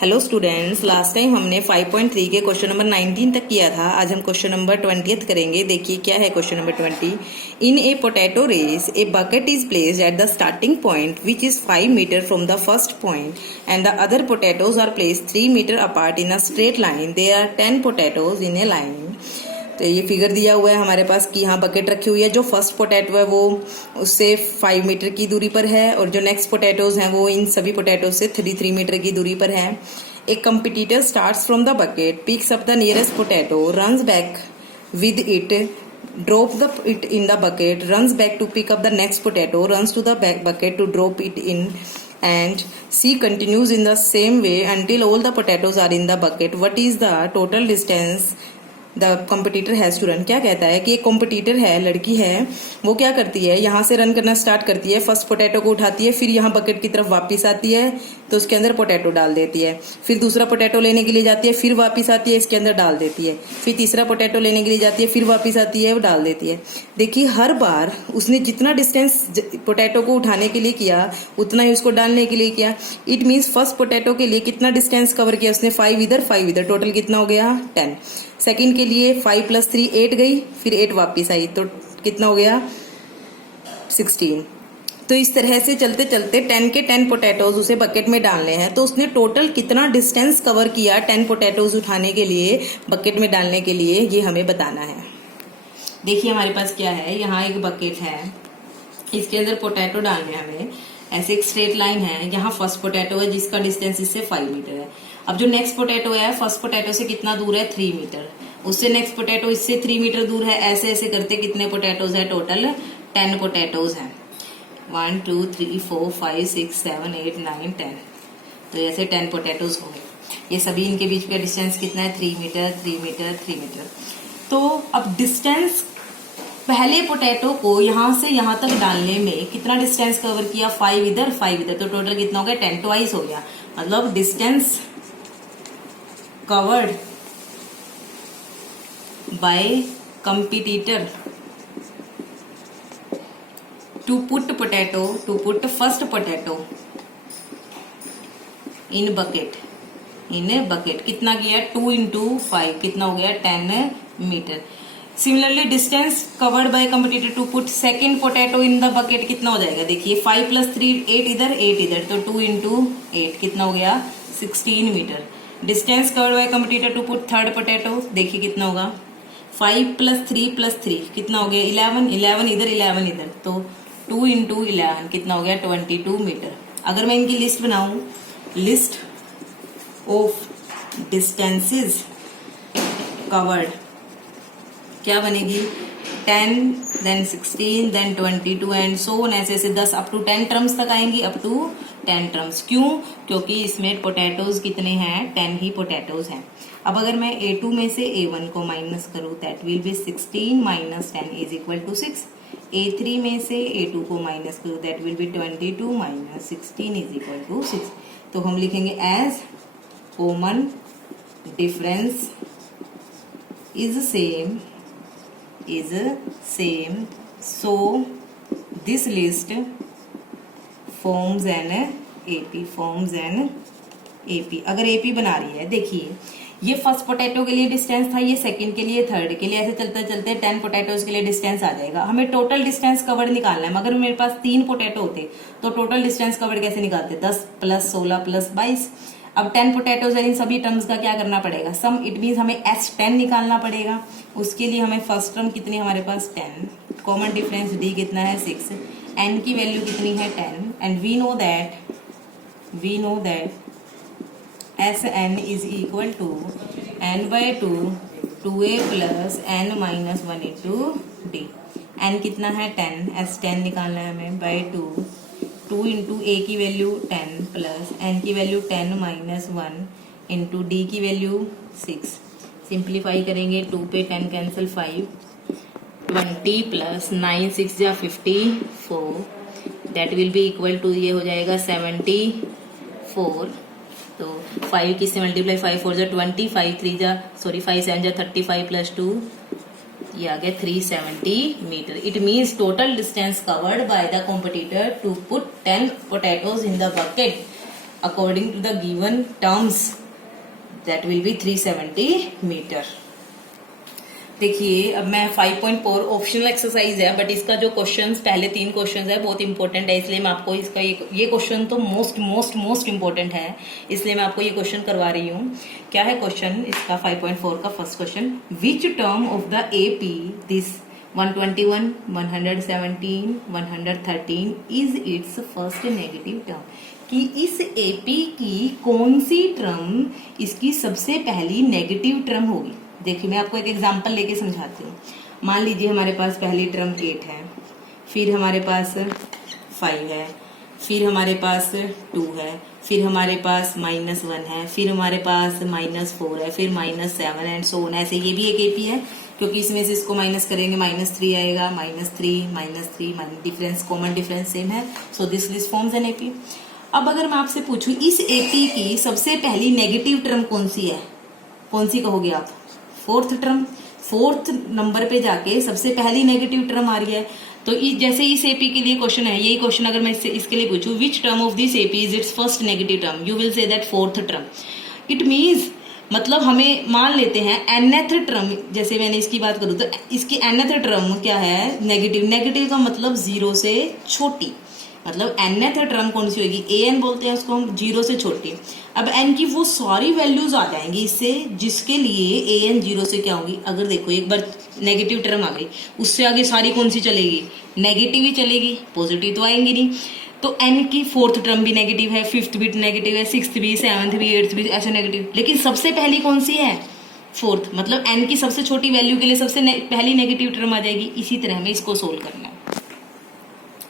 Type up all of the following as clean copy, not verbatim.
Hello students, last time हमने 5.3 के question number 19 तक किया था। आज हम क्वेश्चन नंबर 20th करेंगे। देखिए क्या है question number 20। In a potato race a bucket is placed at the starting point which is 5 metre from the first point and the other potatoes are placed 3 metre apart in a straight line. There are 10 potatoes in a line. तो ये figure दिया हुआ है हमारे पास कि यहाँ bucket रखी हुई है। जो फर्स्ट पोटैटो है वो उससे 5 मीटर की दूरी पर है और जो नेक्स्ट पोटैटोज हैं वो इन सभी पोटैटोज से 3 मीटर की दूरी पर है। एक competitor starts from the bucket, picks up the nearest potato, runs back with it, drop it in the bucket, runs back to pick up the next potato, runs to the back bucket to drop it in, and C continues in the same way until all the potatoes are in the bucket. What is the total distance the competitor has to run? क्या कहता है कि एक competitor है, लड़की है, वो क्या करती है, यहाँ से रन करना स्टार्ट करती है, फर्स्ट पोटैटो को उठाती है, फिर यहाँ बकेट की तरफ वापस आती है तो उसके अंदर पोटैटो डाल देती है, फिर दूसरा पोटैटो लेने के लिए जाती है, फिर वापस आती है, इसके अंदर डाल देती है, फिर तीसरा पोटैटो लेने के लिए जाती है, फिर वापस आती है, वो डाल देती है। देखिए हर बार उसने जितना डिस्टेंस पोटैटो को उठाने के लिए किया उतना ही उसको डालने के लिए किया। इट मीन्स फर्स्ट पोटैटो के लिए कितना डिस्टेंस कवर किया उसने, 5 इधर 5 इधर, टोटल कितना हो गया 10। सेकंड के लिए 5 + 3 8 गई, फिर 8 वापिस आई तो कितना हो गया 16। तो इस तरह से चलते चलते 10 के 10 पोटैटोज उसे बकेट में डालने हैं। तो उसने टोटल कितना डिस्टेंस कवर किया 10 पोटैटोज उठाने के लिए, बकेट में डालने के लिए, ये हमें बताना है। देखिए हमारे पास क्या है, यहाँ एक बकेट है, इसके अंदर पोटैटो डालने हैं हमें। ऐसे एक स्ट्रेट लाइन है, यहाँ फर्स्ट पोटैटो है जिसका डिस्टेंस इससे 5 मीटर है। अब जो नेक्स्ट पोटैटो है फर्स्ट पोटैटो से कितना दूर है 3 मीटर, उससे नेक्स्ट पोटैटो इससे 3 मीटर दूर है। ऐसे ऐसे करते कितने पोटैटोज है, टोटल 10 पोटैटोज हैं। 1 2 3 4 5 6 7 8 9 10। तो ऐसे 10 पोटैटोज हो गए। ये सभी इनके बीच का डिस्टेंस कितना है 3 मीटर 3 मीटर 3 मीटर। तो अब डिस्टेंस पहले पोटैटो को यहां से यहां तक डालने में कितना डिस्टेंस कवर किया, 5 इधर 5 इधर, तो टोटल कितना हो गया 10, ट्वाइस हो गया। मतलब distance covered by competitor to put first potato in bucket कितना किया 2 × 5 कितना हो गया 10 metre. Similarly distance covered by competitor to put second potato in the bucket कितना हो जाएगा, देखिए 5 + 3 8 इधर 8 इधर, तो 2 × 8 कितना हो गया 16 metre. Distance covered by competitor to put third potato, देखिए कितना होगा 5 + 3 + 3 कितना हो गया 11 11 इधर 11 इधर, तो 2 × 11 कितना हो गया 22 मीटर। अगर मैं इनकी लिस्ट बनाऊं, लिस्ट ऑफ डिस्टेंसेस कवर्ड क्या बनेगी 10 then 16 then 22 and so on, ऐसे ऐसे 10 अप टू 10 टर्म्स तक आएंगी, अप टू 10 टर्म्स। क्यों? क्योंकि इसमें पोटैटोज कितने हैं 10 ही पोटैटोज हैं। अब अगर मैं A2 में से A1 को माइनस करूं, दैट विल बी 16 - 10 = 6। A3 में से A2 को माइनस करूं, दैट विल बी 22 - 16 = 6। तो हम लिखेंगे as common difference is same, so this list forms an AP। अगर AP बना रही है, देखिए ये फर्स्ट पोटैटो के लिए डिस्टेंस था, ये सेकंड के लिए, थर्ड के लिए, ऐसे चलते चलते 10 पोटैटोज के लिए डिस्टेंस आ जाएगा। हमें टोटल डिस्टेंस कवर्ड निकालना है, मगर मेरे पास 3 पोटैटो होते तो टोटल डिस्टेंस कवर्ड कैसे निकालते, 10 + 16 + 22। अब 10 पोटैटोज है, इन सभी टर्म्स का क्या करना पड़ेगा सम, इट मीन्स हमें S10 निकालना पड़ेगा। उसके लिए हमें फर्स्ट टर्म कितनी हमारे पास 10, कॉमन डिफरेंस D कितना है 6, N की वैल्यू कितनी है 10, and we know that Sn = n/2 2a + n - 1 × D। N कितना है 10, S10 निकालना है हमें /2, 2 × a की वैल्यू 10 प्लस n की वैल्यू 10 - 1 × D की वैल्यू 6। सिंप्लीफाई करेंगे, 2 पे 10 cancel, 5 20 + 9 6 = 54, that will be equal to, ये हो जाएगा 74। तो 5 की से मल्टीप्लाई, 5 4 = 20, 5 7 = 35 + 2, ये आ गया 370 metre. It means total distance covered by the competitor to put 10 potatoes in the bucket according to the given terms that will be 370 metre. देखिए अब मैं 5.4 ऑप्शनल एक्सरसाइज है, बट इसका जो क्वेश्चंस पहले 3 क्वेश्चंस है बहुत इंपॉर्टेंट है, इसलिए मैं आपको इसका ये क्वेश्चन तो मोस्ट इंपॉर्टेंट है, इसलिए मैं आपको ये क्वेश्चन करवा रही हूँ। क्या है क्वेश्चन इसका 5.4 का first question, which term of the AP this 121, 117, 113 is it's first negative term, कि इस एपी की कौन सी टर्म इसकी सबसे पहली नेगेटिव टर्म होगी। देखिए मैं आपको एक एग्जांपल लेके समझाती हूँ। मान लीजिए हमारे पास पहली टर्म 8 है, फिर हमारे पास 5 है, फिर हमारे पास 2 है, फिर हमारे पास -1 है, फिर हमारे पास -4 है, फिर -7 एंड सो ऑन। ऐसे ये भी एक एपी है, क्योंकि इसमें से इसको माइनस करेंगे -3 आएगा, -3 डिफरेंस, कॉमन डिफरेंस सेम है, so this forms an AP. अब अगर मैं आपसे पूछूं इस एपी की सबसे पहली नेगेटिव टर्म कौन सी है, कौन सी कहोगे आप? Fourth term. फोर्थ नंबर पे जाके सबसे पहली नेगेटिव टर्म आ रही है, तो जैसे इस एपी के लिए क्वेश्चन है, यही क्वेश्चन अगर मैं इसके लिए पूछूं which term of this AP is it's first negative term, you will say that fourth term. It means मतलब हमें मान लेते हैं nth टर्म, जैसे मैंने इसकी बात करूं तो इसकी nth टर्म क्या है? नेगेटिव। नेगेटिव का मतलब 0 से छोटी, मतलब nth टर्म कौन सी होगी? an बोलते हैं उसको हम, 0 से छोटी। अब n की वो सारी वैल्यूज आ जाएंगी इससे, जिसके लिए an 0 से क्या होगी? अगर देखो एक बार नेगेटिव टर्म आ गई, उससे आगे सारी कौन सी चलेगी? नेगेटिव ही चलेगी, पॉजिटिव तो आएंगी नहीं। तो n की फोर्थ टर्म भी नेगेटिव है, फिफ्थ भी नेगेटिव है, सिक्स्थ भी, सेवंथ भी, एट्थ भी, ऐसे नेगेटिव। लेकिन सबसे पहली कौन सी है? फोर्थ। मतलब n की सबसे छोटी वैल्यू के लिए सबसे पहली नेगेटिव टर्म आ जाएगी। इसी तरह हमें इसको सोल्व करना है।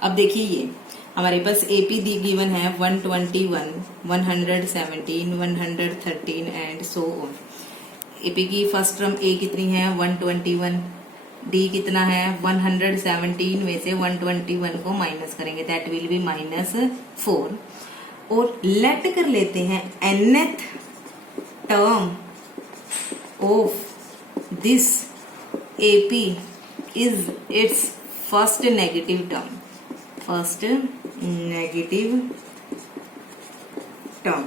अब देखिए ये हमारे पास एपी दी गिवन है 121, 117, 113 एंड सो ऑन। एपी की फर्स्ट टर्म ए कितनी है? 121। डी कितना है? 117 में से 121 को माइनस करेंगे, दैट विल बी -4। और लेट कर लेते हैं nth term of this AP is it's first negative term, first negative term,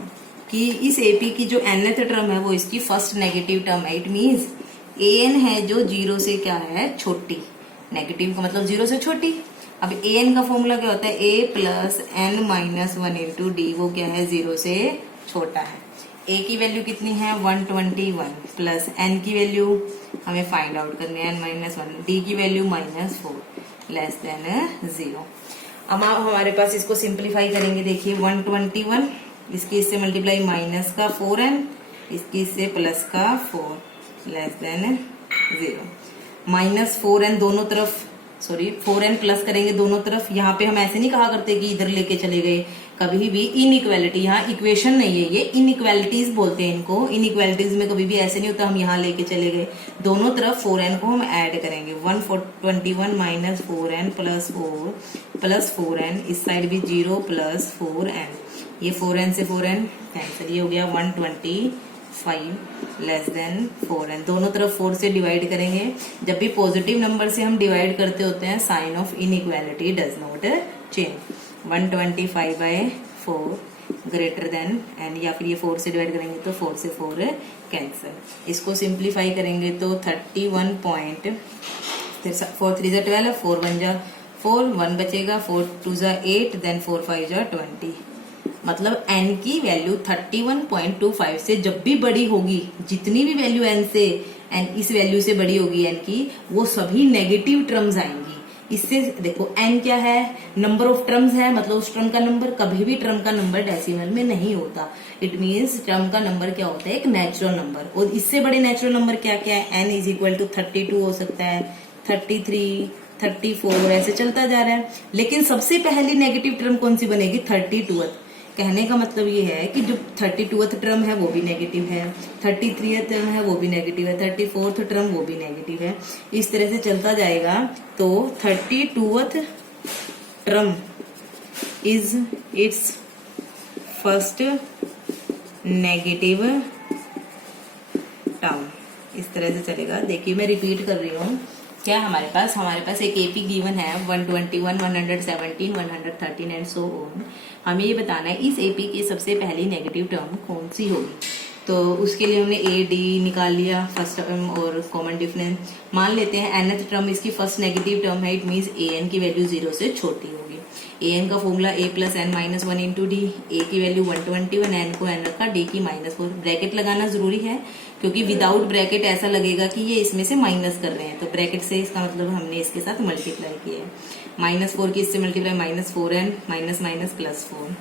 कि इस एपी की जो nth टर्म है वो इसकी फर्स्ट नेगेटिव टर्म है। इट मीन्स an है जो 0 से क्या है? छोटी। नेगेटिव का मतलब 0 से छोटी। अब an का फॉर्मूला क्या होता है? a plus n minus 1 into D, वो क्या है? 0 से छोटा है। a की वैल्यू कितनी है? 121 प्लस n की वैल्यू हमें फाइंड आउट करनी है, n माइनस 1, डी की वैल्यू -4 लेस देन 0। अब हमारे पास इसको सिंप्लीफाई करेंगे। देखिए 121, इसकी इससे मल्टीप्लाई माइनस का 4n, इसकी इससे प्लस का 4 लेस देन 0। -4n दोनों तरफ, सॉरी 4n प्लस करेंगे दोनों तरफ। यहाँ पे हम ऐसे नहीं कहा करते कि इधर लेके चले गए, कभी भी इनइक्वालिटी, यहाँ इक्वेशन नहीं है, ये इनइक्वालिटीज बोलते हैं इनको। इनइक्वालिटीज में कभी भी ऐसे नहीं होता हम यहाँ लेके चले गए, दोनों तरफ 4n को हम ऐड करेंगे। 121 माइनस 4n प्लस 4n, इस साइड भी 0 प्लस 4n, ये 4n से 4n कैंसिल, ये हो गया 125 लेस देन 4n। दोनों तरफ 4 से डिवाइड करेंगे। जब भी पॉजिटिव नंबर से हम डिवाइड करते होते हैं, sign of inequality does not change. 125/4 greater than n, या फिर ये 4 से डिवाइड करेंगे तो 4 से 4 कैंसिल। इसको सिंप्लीफाई करेंगे तो 31 पॉइंट, 4 3 12, 4 1 4, 1 बचेगा, 4 2 8, देन 4 5 20। मतलब n की वैल्यू 31.25 से जब भी बड़ी होगी, जितनी भी वैल्यू n से n इस वैल्यू से बड़ी होगी n की, वो सभी नेगेटिव टर्म्स आएंगी। इससे देखो n क्या है? नंबर ऑफ टर्म्स है, मतलब उस टर्म का नंबर। कभी भी टर्म का नंबर डेसिमल में नहीं होता। इट मीन्स टर्म का नंबर क्या होता है? एक नेचुरल नंबर। और इससे बड़े नेचुरल नंबर क्या क्या है? n इज इक्वल टू 32 हो सकता है, 33, 34, ऐसे चलता जा रहा है। लेकिन सबसे पहली नेगेटिव टर्म कौन सी बनेगी? 32th। कहने का मतलब ये है कि जो 32th टर्म है वो भी नेगेटिव है, 33th टर्म है वो भी नेगेटिव है, 34th टर्म वो भी नेगेटिव है। इस तरह से चलता जाएगा। तो 32th term is it's first negative term. इस तरह से चलेगा। देखिए मैं रिपीट कर रही हूँ, क्या हमारे पास एक एपी गिवन है 121, 117, 113 एंड सो ऑन। हमें ये बताना है इस एपी की सबसे पहली नेगेटिव टर्म कौन सी होगी। तो उसके लिए हमने ए डी निकाल लिया फर्स्ट टर्म और कॉमन डिफरेंस। मान लेते हैं nth टर्म इसकी फर्स्ट नेगेटिव टर्म है, इट मीन्स ए एन की वैल्यू 0 से छोटी होगी। ए एन का formula a plus n minus 1 into d. A की वैल्यू 121, एन को एन रखा, डी की -4। ब्रैकेट लगाना जरूरी है क्योंकि विदाउट ब्रैकेट ऐसा लगेगा कि ये इसमें से माइनस कर रहे हैं, तो ब्रैकेट से इसका मतलब हमने इसके साथ मल्टीप्लाई किया है। -4 की इससे multiply -4n minus minus +4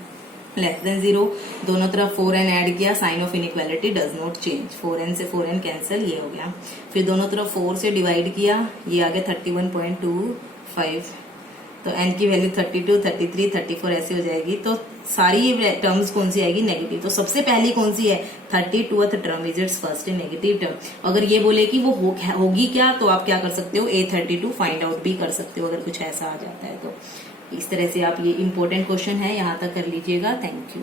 less than 0। दोनों तरफ 4n ऐड किया, sign of inequality does not change. 4n से 4n कैंसिल, ये हो गया। फिर दोनों तरफ 4 से डिवाइड किया, ये आ गया 31.25। तो n की वैल्यू 32, 33, 34 ऐसे हो जाएगी। तो सारी ये टर्म्स कौन सी आएगी, नेगेटिव। तो सबसे पहली कौन सी है, 32th term is it's first negative term. अगर ये बोले कि वो होगी क्या, तो आप क्या कर सकते हो, A32 फाइंड आउट भी कर सकते हो अगर कुछ ऐसा आ जाता है तो। इस तरह से आप, ये इंपॉर्टेंट क्वेश्चन है, यहाँ तक कर लीजिएगा। Thank you.